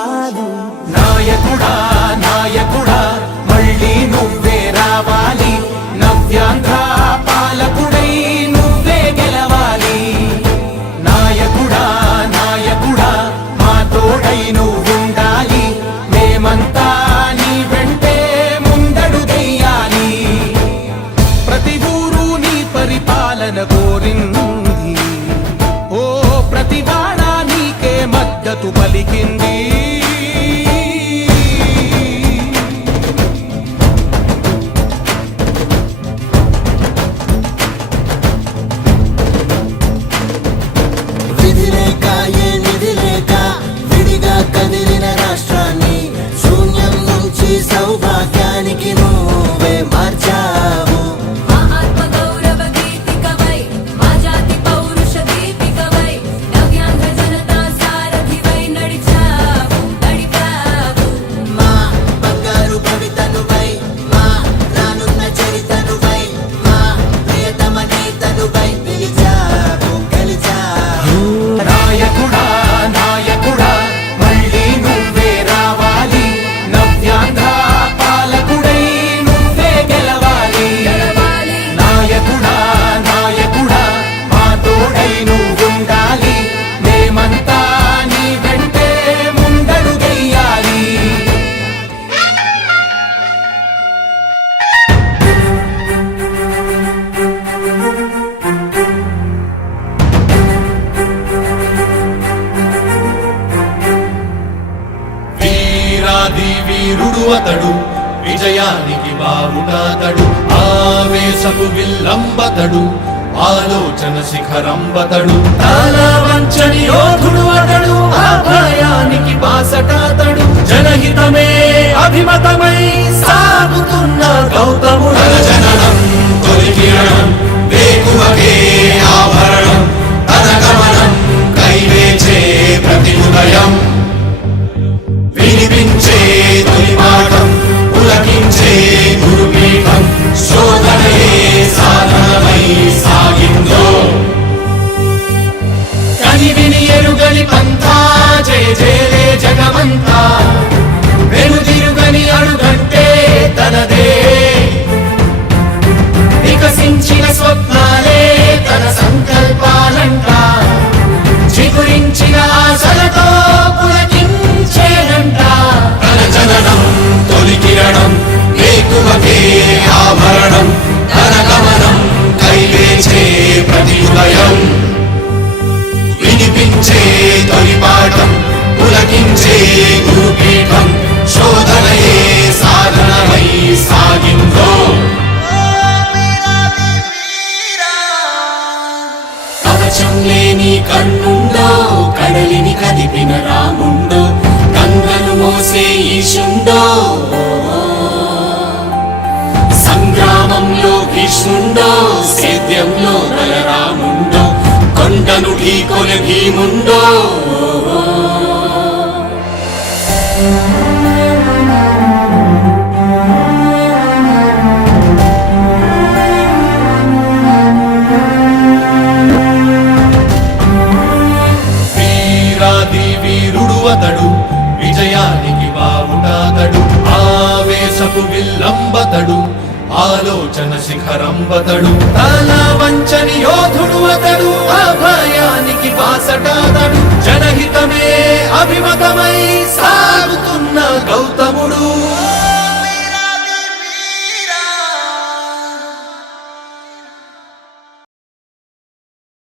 కాదు. నాయకుడా అతడు విజయానికి బావుటాతడు. ఆవేశపు విల్లంబతడు ఆలోచన శిఖరంబతడు. తాళవంచని యోధుడు అతడు ఆ భయానికి బాసటాతడు. జనహితమే అభిమతమే ఆకాశం లేని కన్నుండో కడలిని కదిపిన రాముండో కన్నను మోసే ఈశుండో. సంగ్రామంలో భీష్ముండో సేద్యంలో బలరాముండో కొండను ఢీకొని భీముండో. ఆలోచన శిఖరం వతడు తానా వంచని యోధుడు అతడు ఆ భయానికి బాసటాదడు జనహితమే అభిమతమై